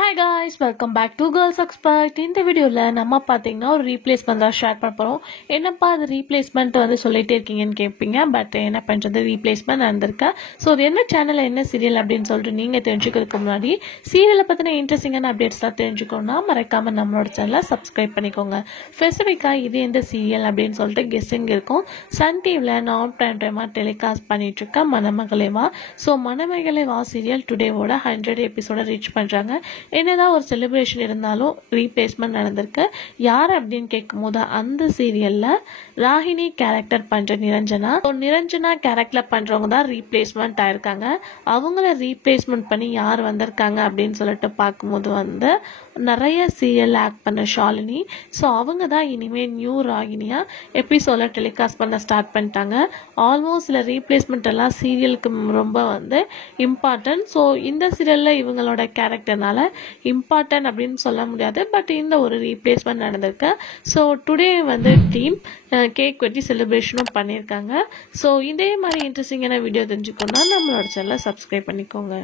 Hi guys, welcome back to Girls Expert. இந்த வீடியோல நம்ம பாத்தீங்கன்னா ஒரு ரீப்ளேஸ்மெண்ட் தான் ஷேர் பண்ண போறோம். என்னப்பா அது ரீப்ளேஸ்மெண்ட் வந்து சொல்லிட்டே இருக்கீங்கன்னு கேட்பீங்க. பட் என்ன பண்றது, ரீப்ளேஸ்மெண்ட் நடந்திருக்கு. ஸோ அது என்ன சேனல் என்ன சீரியல் அப்படின்னு சொல்லிட்டு நீங்க தெரிஞ்சுக்கிறதுக்கு முன்னாடி சீரியலை பத்தின இன்ட்ரெஸ்டிங்கான அப்டேட்ஸ்லாம் தெரிஞ்சுக்கணும்னா மறக்காம நம்மளோட சேனலை சப்ஸ்கிரைப் பண்ணிக்கோங்க. ஸ்பெசிஃபிக்கா இது எந்த சீரியல் அப்படின்னு சொல்லிட்டு கெஸ்ஸிங் இருக்கும். சன் டிவில நான் பிரைம் டைமா டெலிகாஸ்ட் பண்ணிட்டு இருக்க மணமகளேவா. ஸோ மணமகளேவா சீரியல் டுடேவோட 100 எபிசோட ரீச் பண்றாங்க. என்னதான் ஒரு செலிப்ரேஷன் இருந்தாலும் ரீப்ளேஸ்மெண்ட் நடந்திருக்கு. யார் அப்படின்னு கேட்கும் போது அந்த சீரியல்ல ராகினி கேரக்டர் பண்ற நிரஞ்சனா கேரக்டர் பண்றவங்க தான் ரீப்ளேஸ்மெண்ட் ஆயிருக்காங்க. அவங்கள ரீப்ளேஸ்மெண்ட் பண்ணி யார் வந்திருக்காங்க அப்படின்னு சொல்லிட்டு பார்க்கும்போது வந்து நிறைய சீரியல் ஆக்ட் பண்ண ஷாலினி. ஸோ அவங்க தான் இனிமே நியூ ராகினியா எபிசோட டெலிகாஸ்ட் பண்ண ஸ்டார்ட் பண்ணிட்டாங்க. ஆல்மோஸ்ட் சில ரீப்ளேஸ்மெண்ட் எல்லாம் சீரியலுக்கு ரொம்ப வந்து இம்பார்ட்டன்ட். ஸோ இந்த சீரியல்ல இவங்களோட கேரக்டர்னால இம்பார்ட்டன்ட் அப்படின்னு சொல்ல முடியாது. பட் இந்த ஒரு ரீப்ளேஸ்மெண்ட் நடந்திருக்கு. ஸோ டுடே வந்து டீம் கேக் வெட்டி செலிப்ரேஷனும் பண்ணியிருக்காங்க. ஸோ இதே மாதிரி இன்ட்ரெஸ்டிங்கான வீடியோ தெரிஞ்சுக்கணும்னா நம்மளோட சேனலை சப்ஸ்கிரைப் பண்ணிக்கோங்க.